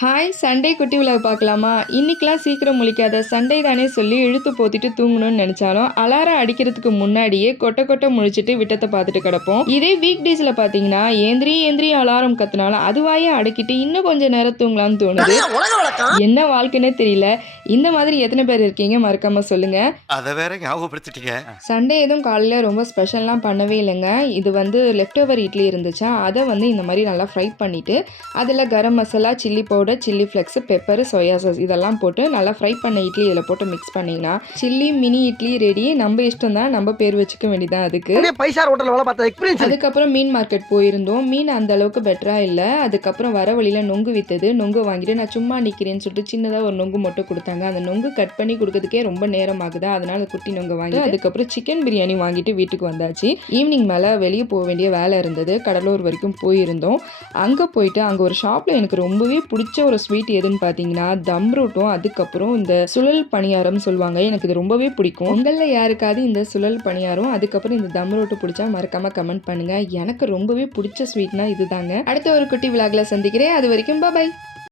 Hi Sunday குட்டி vlog பார்க்கலாமா? இன்னைக்கெலாம் சீக்கிரம் முழிக்காத, சண்டே தானே சொல்லி இழுத்து போத்திட்டு தூங்கணும்னு நினச்சாலும் அலாரம் அடிக்கிறதுக்கு முன்னாடியே கொட்டை கொட்டை முழிச்சிட்டு விட்டத்தை பார்த்துட்டு கிடப்போம். இதே வீக் டேஸில் பார்த்தீங்கன்னா ஏந்திரி ஏந்திரி அலாரம் கத்துனாலும் அதுவாயே அடக்கிட்டு இன்னும் கொஞ்சம் நேரம் தூங்கலாம்னு தோணுது. என்ன வாழ்க்கைன்னே தெரியல. இந்த மாதிரி எத்தனை பேர் இருக்கீங்க? மறக்காம சொல்லுங்க. அதை வேற ஞாபகப்படுத்திட்டீங்க. சண்டே எதுவும் காலையில் ரொம்ப ஸ்பெஷல்லாம் பண்ணவே இல்லைங்க. இது வந்து லெஃப்ட் ஓவர் இட்லி இருந்துச்சா, அதை வந்து இந்த மாதிரி நல்லா ஃப்ரை பண்ணிவிட்டு அதில் garam masala, chilli powder, chilli flakes, pepper, soya sauce இதெல்லாம் போட்டு நல்லா ஃப்ரை பண்ண இட்லி இதில் போட்டு மிக்ஸ் பண்ணிங்கன்னா சில்லி மினி இட்லி ரெடி. நம்ம இஷ்டம் தான், நம்ம பேர் வச்சுக்க வேண்டியதான் அதுக்கு. அதுக்கப்புறம் மீன் மார்க்கெட் போயிருந்தோம். மீன் அந்த அளவுக்கு பெட்டராக இல்லை. அதுக்கப்புறம் வர வழியில் நொங்கு விற்றது. நொங்கு வாங்கிட்டு நான் சும்மா நிற்கிறேன்னு சொல்லிட்டு சின்னதாக ஒரு நொங்கு மட்டும் கொடுத்தாங்க. அந்த நொங்கு கட் பண்ணி கொடுக்கறதுக்கே ரொம்ப நேரம் ஆகுதா, அதனால குட்டி நொங்கு வாங்கி அதுக்கப்புறம் சிக்கன் பிரியாணி வாங்கிட்டு வீட்டுக்கு வந்தாச்சு. ஈவினிங் மேலே வெளியே போக வேண்டிய வேலை இருந்தது. கடலூர் வரைக்கும் போயிருந்தோம். அங்கே போயிட்டு அங்கே ஒரு ஷாப்பில் எனக்கு ரொம்பவே பிடிச்ச ஒரு ஸ்வீட் எதுன்னு பார்த்தீங்கன்னா தம் ரூட்டும், அதுக்கப்புறம் இந்த சுழல் பணியாரம் சொல்லுவாங்க. எனக்கு இது ரொம்பவே பிடிக்கும். உங்களில் யாருக்காவது இந்த சுழல் பணியாரம் அதுக்கப்புறம் இந்த தம் ரூட்டு பிடிச்சா மறக்காம கமெண்ட் பண்ணுங்க. எனக்கு ரொம்பவே பிடிச்ச ஸ்வீட்னா இதுதாங்க. அடுத்த ஒரு குட்டி விலாக்ல சந்திக்கிறேன். அது வரைக்கும் பாய்.